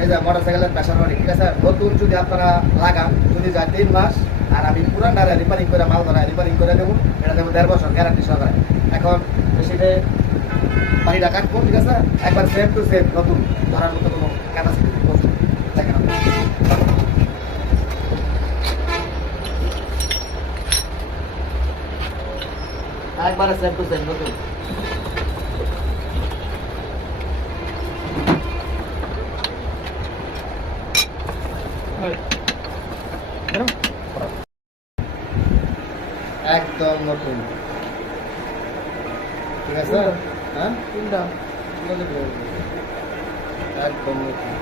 এই যে মোটরসাইকেলের প্রেশার বাড়ি ঠিক আছে? নতুন যদি আপনারা লাগান, যদি যায় তিন মাস, আর আমি পুরানটা রিপেয়ারিং করে, মাল ধরা রিপেয়ারিং করে দেবো, এটা দেবো দেড় বছর গ্যারান্টি সহকারে। এখন সেটা বাড়িটা কাটবো, ঠিক আছে? একবার সেম টু সেম নতুন, ধরার মতো কোনো ক্যাপাসিটি। একবারে সেম টু সেম নতুন। একদম নতুন। ঠিক আছে? হ্যাঁ? একদম নতুন।